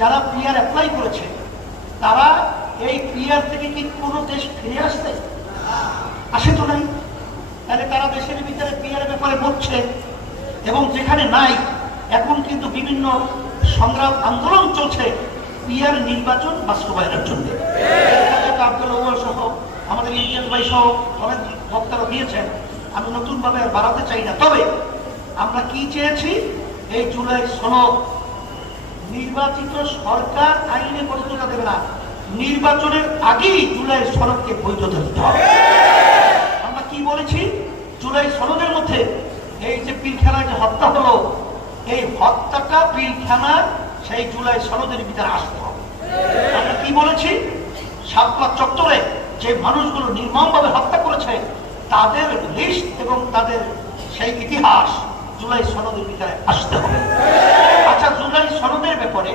যারা PR apply করেছে তারা এই পিআর থেকে কি কোনো দেশ ফিরে আসছে? আসে তো নাই। তাহলে তারা দেশের ভিতরে পিআর ব্যাপারে বলছে, এবং যেখানে নাই এখন কিন্তু বিভিন্ন সংগ্রাম আন্দোলন চলছে পিআর নির্বাচন বাস্তবায়নের জন্য। আব্দুল ওয়াল সহ আমাদের ইন্ডিয়ান ভাই সহ অনেক বক্তারা দিয়েছেন, আমি নতুন ভাবে আর বাড়াতে চাই না। তবে আমরা কি চেয়েছি, এই জুলাই সনদ নির্বাচিত সরকার আইনে বৈধতা দেবে না, নির্বাচনের আগেই জুলাই সনদকে বৈধতা দিতে হবে। আমরা কি বলেছি, জুলাই সনদের মধ্যে এই যে পিলখানায় যে হত্যা হলো, এই হত্যাটা পিলখানার সেই জুলাই সনদের ভিতরে আসতে হবে। আমরা কি বলেছি, শাপলা চত্বরে যে মানুষগুলো নির্মমভাবে হত্যা করেছে তাদের লিস্ট এবং তাদের সেই ইতিহাস জুলাই সনদের ভিতরে আসতে হবে। আচ্ছা, জুলাই সনদের ব্যাপারে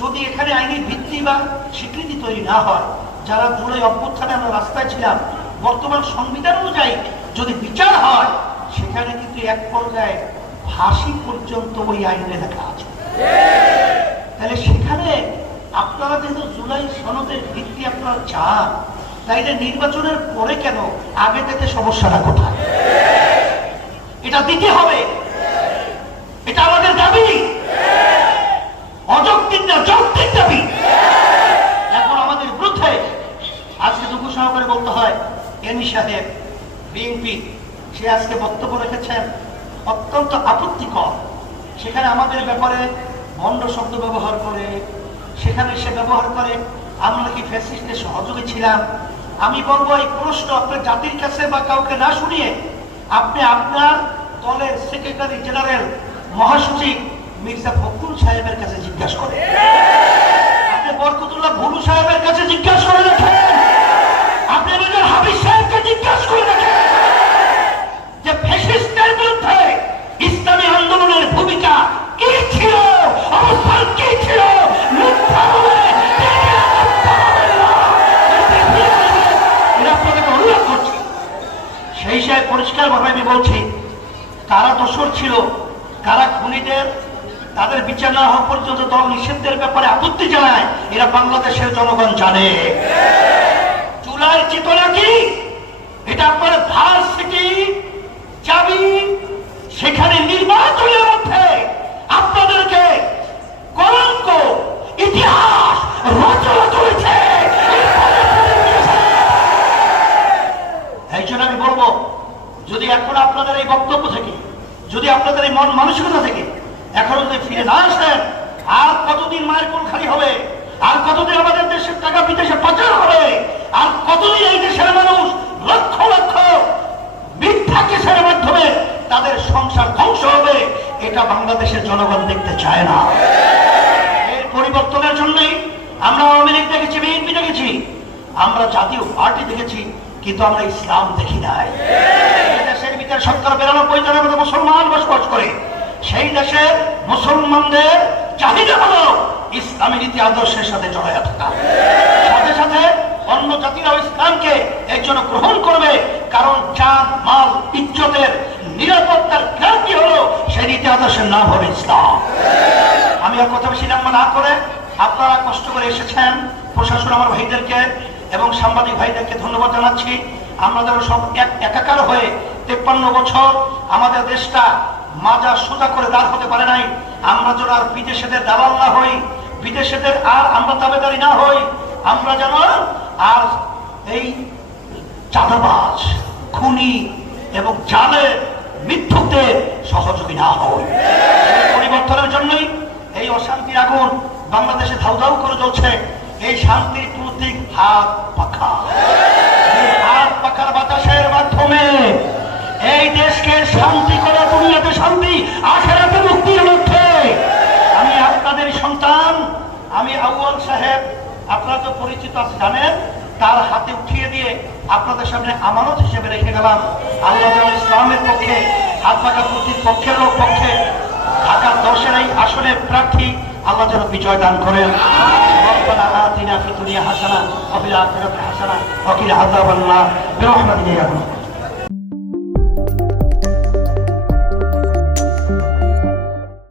যদি এখানে আইনি ভিত্তি বা স্বীকৃতি তৈরি না হয়, যারা জুলাই অভ্যুত্থানে আমরা রাস্তায় ছিলাম, বর্তমান সংবিধান অনুযায়ী যদি বিচার হয়, সেখানে কিন্তু এক পর্যায়ে ফাঁসি পর্যন্ত ওই আইনে লেখা আছে। তাহলে সেখানে আপনারা যেহেতু জুলাই সনদের ভিত্তি আপনারা চান, তাইলে নির্বাচনের পরে কেন আগে থেকে সমস্যাটা কোথায়? এটা দিতে হবে, এটা আমাদের দাবি, অযৌক্তিক না যৌক্তিক দাবি। এখন আমাদের বিরুদ্ধে আজকে দুঃখ সহকারে বলতে হয়, এনি সাহেব বিএনপি সে আজকে বক্তব্য রেখেছেন অত্যন্ত আপত্তিকর। সেখানে আমাদের ব্যাপারে ভণ্ড শব্দ ব্যবহার করে, সেখানে সে ব্যবহার করে আমরা কি ফ্যাসিস্টের সহযোগী ছিলাম। আমি বলবো এই প্রশ্ন আপনার জাতির কাছে বা কাউকে না শুনিয়ে আপনি আপনার দলের সেক্রেটারি জেনারেল মহাসচিব মির্জা ফখরুল সাহেবের কাছে জিজ্ঞাসা করেন, আপনি বরকতুল্লাহ ভুলু সাহেবের কাছে জিজ্ঞাসা করে রাখেন, আপনি মেজর হাবিব সাহেবকে জিজ্ঞাসা করে রাখেন যে ফ্যাসিস্টের বিরুদ্ধে ইসলামী আন্দোলনের ভূমিকা কি ছিল, অবস্থান কি ছিল। সেই সাহেব পরিষ্কার ভাবে আমি বলছি, কারা দোষর ছিল, কারা খুনিদের, তাদের বিচার না হওয়া পর্যন্ত দল নিষিদ্ধের ব্যাপারে আপত্তি জানায়, এরা বাংলাদেশের জনগণ জানে। জুলাই চেতনা কি, এটা আপনার ভার্সিটি চাবি, সেখানে নির্বাচনের মধ্যে আপনাদেরকে কলঙ্ক ইতিহাস রচনা করেছে। এই জন্য আমি বলবো, যদি এখন আপনাদের এই বক্তব্য থেকে, যদি আপনাদের এই মন মানসিকতা থেকে এখন যদি ফিরে না আসেন, আর কতদিন মায়ের কোল খালি হবে, আর কতদিন আমাদের দেশের টাকা বিদেশে পাচার হবে, আর কতদিন এই দেশের মানুষ লক্ষ লক্ষ মিথ্যা কেসের মাধ্যমে তাদের সংসার ধ্বংস হবে, এটা বাংলাদেশের জনগণ দেখতে চায় না। এর পরিবর্তনের জন্যই আমরা আওয়ামী লীগ দেখেছি, বিএনপি দেখেছি, আমরা জাতীয় পার্টি দেখেছি, কিন্তু আমরা ইসলাম দেখি নাই। দেশের ভিতরে ৯০-৯২ মতো মুসলমান বসবাস করে, সেই দেশের মুসলমানদের চাহিদা হলো ইসলামী নীতি আদর্শের সাথে জড়ায় থাকা, সাথে সাথে অন্য জাতিরাও ইসলামকে এর জন্য গ্রহণ করবে, কারণ জান মাল ইজ্জতের নিরাপত্তার গ্যারান্টি হলো সেই নীতি আদর্শের নাম হবে ইসলাম। আমি আর কথা বেশি লম্বা না করে, আপনারা কষ্ট করে এসেছেন, প্রশাসন আমার ভাইদেরকে এবং সাংবাদিক ভাইদেরকে ধন্যবাদ জানাচ্ছি। আমরা যেন সব একাকার হয়ে ৫৩ বছর আমাদের দেশটা মাজা সোজা করে দাঁড় হতে পারে নাই, আমরা যেন আর বিদেশেদের দালাল না হই, বিদেশেদের আর আমরা দাবেদারি না হই, আমরা যেন আর এই চাঁদাবাজ, খুনি এবং জালের মিথ্যুকদের সহযোগী না হই। পরিবর্তনের জন্যই এই অশান্তির আগুন বাংলাদেশে ধাউ ধাউ করে জ্বলছে। এই শান্তির প্রতীক হাত পাখা, এই হাত পাখার বাতাসের মাধ্যমে এই দেশকে শান্তি করে, দুনিয়াতে শান্তি, আখিরাতে মুক্তির লক্ষ্যে আমি আপনাদের সন্তান, আমি আউয়াল সাহেব, আপনারা তো পরিচিত জানেন, তার হাতে উঠিয়ে দিয়ে আপনাদের সামনে আমানত হিসেবে রেখে গেলাম। আল্লাহ যেন ইসলামের পক্ষে, হাত পাখা প্রতীক পক্ষের পক্ষে ঢাকা ১০-এর এই আসনের প্রার্থী আল্লাহ যেন বিজয় দান করেন। ربنا آتنا في الدنيا حسنة وفي الآخرة حسنة وقنا عذاب النار برحمتك يا رب।